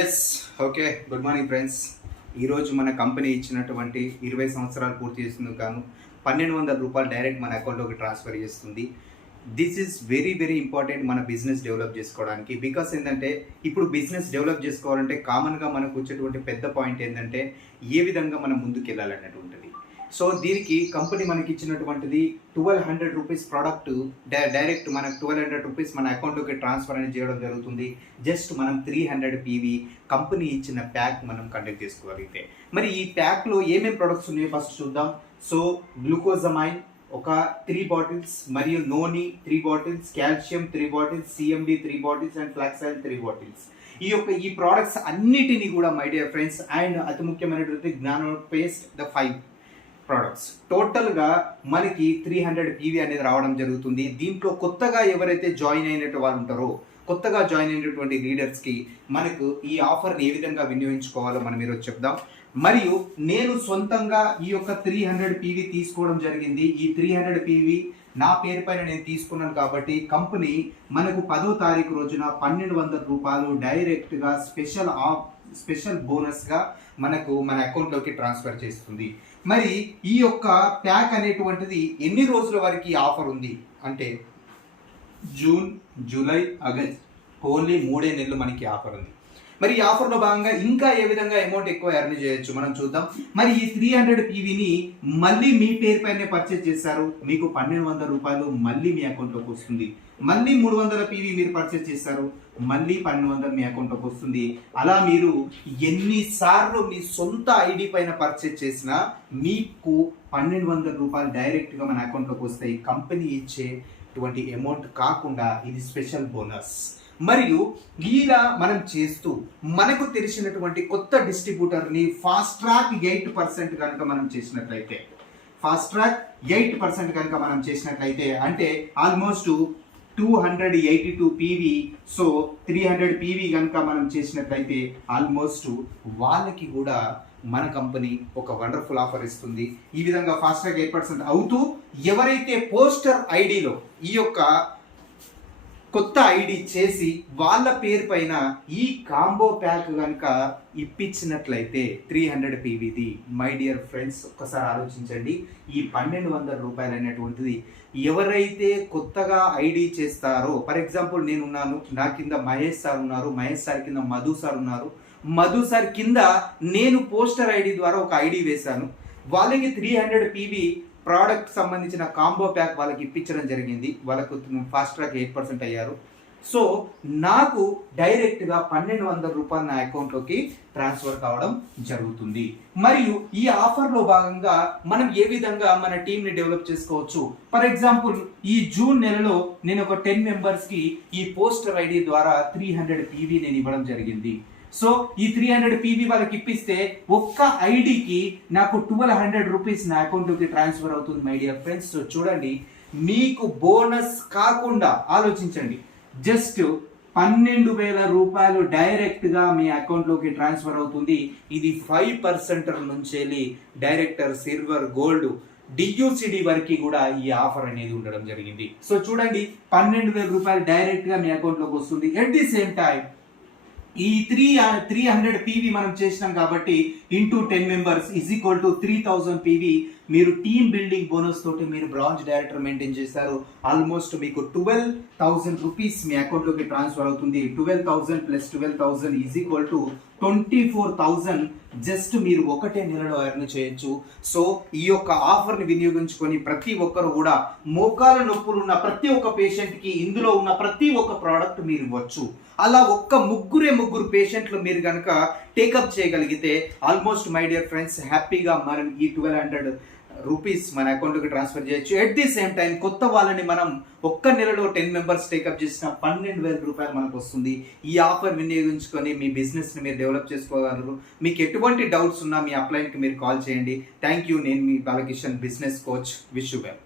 Yes okay good morning friends. ఈరోజు మన company ఇచ్చినటువంటి 20 సంవత్సరాలు పూర్తి చేసినందుకు గాను 1200 రూపాయలు డైరెక్ట్ మన అకౌంట్లోకి ట్రాన్స్ఫర్ చేస్తుంది. This is very very important మన బిజినెస్ డెవలప్ చేసుకోవడానికి. బికాస్ ఏంటంటే ఇప్పుడు బిజినెస్ డెవలప్ చేసుకోవాలంటే కామన్గా మనకు వచ్చేటువంటి పెద్ద పాయింట్ ఏంటంటే ఏ విధంగా మనం ముందుకు వెళ్ళాలన్నట్టు ఉంటుంది. సో దీనికి కంపెనీ మనకి ఇచ్చినటువంటిది 1200 రూపీస్ ప్రోడక్ట్ డైరెక్ట్ మనకు 1200 రూపీస్ మన అకౌంట్లోకి ట్రాన్స్ఫర్ అనేది చేయడం జరుగుతుంది. జస్ట్ మనం 300 పీవీ కంపెనీ ఇచ్చిన ప్యాక్ మనం కండక్ట్ చేసుకోగలిగితే. మరి ఈ ప్యాక్లో ఏమేమి ప్రొడక్ట్స్ ఉన్నాయో ఫస్ట్ చూద్దాం. సో గ్లూకోజమైన్ ఒక 3 బాటిల్స్, మరియు noni 3 bottles, calcium 3 bottles, CMD 3 bottles and flax oil 3 bottles. ఈ ప్రోడక్ట్స్ అన్నిటినీ కూడా మై డియర్ ఫ్రెండ్స్ అండ్ అతి ముఖ్యమైనటువంటి జ్ఞానో పేస్ట్ ద 5 ప్రోడక్ట్స్ టోటల్గా మనకి 300 పీవీ అనేది రావడం జరుగుతుంది. దీంట్లో కొత్తగా ఎవరైతే జాయిన్ అయినట్టు వాళ్ళు ఉంటారో, కొత్తగా జాయిన్ అయినటువంటి లీడర్స్కి మనకు ఈ ఆఫర్ని ఏ విధంగా వినియోగించుకోవాలో మనం ఈరోజు చెప్దాం. మరియు నేను సొంతంగా ఈ యొక్క 300 పీవీ తీసుకోవడం జరిగింది. ఈ 300 పీవీ నా పేరు పైన నేను తీసుకున్నాను కాబట్టి కంపెనీ మనకు 10వ తారీఖు రోజున 1200 రూపాయలు డైరెక్ట్గా స్పెషల్ బోనస్గా మనకు మన అకౌంట్లోకి ట్రాన్స్ఫర్ చేస్తుంది. మరి ఈ యొక్క ప్యాక్ అనేటువంటిది ఎన్ని రోజుల వరకు ఆఫర్ ఉంది అంటే జూన్, జూలై, ఆగస్ట్, ఓన్లీ 3 నెలలు మనకి ఆఫర్ ఉంది. మరి ఈ ఆఫర్లో భాగంగా ఇంకా ఏ విధంగా అమౌంట్ ఎక్కువ ఎర్న్ చేయొచ్చు మనం చూద్దాం. మరి ఈ 300 పీవీని మళ్ళీ మీ పేరు పైనే పర్చేజ్ చేశారు, మీకు 1200 రూపాయలు మళ్ళీ మీ అకౌంట్లోకి వస్తుంది. మళ్ళీ 300 పీవీ మీరు పర్చేజ్ చేశారు, మళ్ళీ 1200 మీ అకౌంట్లోకి వస్తుంది. అలా మీరు ఎన్నిసార్లు మీ సొంత ఐడి పైన పర్చేజ్ చేసినా మీకు 1200 రూపాయలు డైరెక్ట్గా మన అకౌంట్లోకి వస్తాయి. కంపెనీ ఇచ్చేటువంటి అమౌంట్ కాకుండా ఇది స్పెషల్ బోనస్. మరియు ఇలా మనం చేస్తూ మనకు తెలిసినటువంటి కొత్త డిస్ట్రిబ్యూటర్ని ఫాస్ట్ ట్రాక్ 8% కనుక మనం చేసినట్లయితే, ఫాస్ట్ ట్రాక్ 8% కనుక మనం చేసినట్లయితే అంటే ఆల్మోస్ట్ 282 పీవీ. సో 300 పీవీ కనుక మనం చేసినట్లయితే ఆల్మోస్ట్ వాళ్ళకి కూడా మన కంపెనీ ఒక వండర్ఫుల్ ఆఫర్ ఇస్తుంది. ఈ విధంగా ఫాస్ట్ ట్రాక్ 8% అవుతూ ఎవరైతే పోస్టర్ ఐడిలో ఈ యొక్క కొత్త ఐడి చేసి వాళ్ళ పేరు పైన ఈ కాంబో ప్యాక్ కనుక ఇప్పించినట్లయితే 300 పీవీది మై డియర్ ఫ్రెండ్స్ ఒక్కసారి ఆలోచించండి. ఈ 1200 రూపాయలు అనేటువంటిది ఎవరైతే కొత్తగా ఐడి చేస్తారో, ఫర్ ఎగ్జాంపుల్ నేనున్నాను, నా కింద మహేష్ సార్ ఉన్నారు, మహేష్ సార్ కింద మధు సార్ ఉన్నారు, మధు సార్ కింద నేను పోస్టర్ ఐడి ద్వారా ఒక ఐడి వేశాను, వాళ్ళకి 300 పీవీ ప్రోడక్ట్ సంబంధించిన కాంబో ప్యాక్ వాళ్ళకి ఇప్పించడం జరిగింది. వాళ్ళకు ఫాస్ట్ ట్రాక్ 8% అయ్యారు. సో నాకు డైరెక్ట్గా 1200 రూపాయలు నా అకౌంట్లోకి ట్రాన్స్ఫర్ కావడం జరుగుతుంది. మరియు ఈ ఆఫర్లో భాగంగా మనం ఏ విధంగా మన టీంని డెవలప్ చేసుకోవచ్చు. ఫర్ ఎగ్జాంపుల్ ఈ జూన్ నెలలో నేను ఒక 10 మెంబర్స్కి ఈ పోస్టర్ ఐడి ద్వారా 300 పీవీ నేను ఇవ్వడం జరిగింది. సో ఈ 300 పీవీ వాళ్ళకి ఇప్పిస్తే ఒక్క ఐడికి నాకు 1200 రూపీస్ నా అకౌంట్లోకి ట్రాన్స్ఫర్ అవుతుంది మై డియర్ ఫ్రెండ్స్. సో చూడండి, మీకు బోనస్ కాకుండా ఆలోచించండి, జస్ట్ 12,000 రూపాయలు డైరెక్ట్గా మీ అకౌంట్లోకి ట్రాన్స్ఫర్ అవుతుంది. ఇది 5% నుంచి వెళ్ళి డైరెక్టర్, సిల్వర్, గోల్డ్, డియూసిడి వరకు కూడా ఈ ఆఫర్ అనేది ఉండడం జరిగింది. సో చూడండి, 12,000 రూపాయలు డైరెక్ట్గా మీ అకౌంట్లోకి వస్తుంది. ఎట్ ది సేమ్ టైం ఈ 300 పీవీ మనం చేసినాం కాబట్టి into 10 members is equal to 3000 PV. మీరు టీమ్ బిల్డింగ్ బోనస్ తోటి మీరు బ్రాంచ్ డైరెక్టర్ మెయింటైన్ చేశారు. ఆల్మోస్ట్ మీకు 12,000 రూపీస్ మీ అకౌంట్లోకి ట్రాన్స్ఫర్ అవుతుంది. 12,000 plus 12,000 is equal to 24,000 just మీరు ఒకటే నెలలో ఎర్న్ చేయొచ్చు. సో ఈ యొక్క ఆఫర్ని వినియోగించుకొని ప్రతి ఒక్కరు కూడా మోకాల నొప్పులు ఉన్న ప్రతి ఒక్క పేషెంట్కి ఇందులో ఉన్న ప్రతి ఒక్క ప్రోడక్ట్ మీరు ఇవ్వచ్చు. అలా ఒక్క ముగ్గురు పేషెంట్లు మీరు కనుక టేకప్ చేయగలిగితే ఆల్మోస్ట్ మై డియర్ ఫ్రెండ్స్ హ్యాపీగా మనం ఈ 1200 రూపీస్ మన అకౌంట్లోకి ట్రాన్స్ఫర్ చేయొచ్చు. ఎట్ ది సేమ్ టైం కొత్త వాళ్ళని మనం ఒక్క నెలలో 10 మెంబర్స్ టేకప్ చేసిన 12,000 రూపాయలు మనకు వస్తుంది. ఈ ఆఫర్ వినియోగించుకొని మీ బిజినెస్ని మీరు డెవలప్ చేసుకోగలరు. మీకు ఎటువంటి డౌట్స్ ఉన్నా మీ అప్లైన్కి మీరు కాల్ చేయండి. Thank you. నేను మీ Balakishan business coach. Wish you well.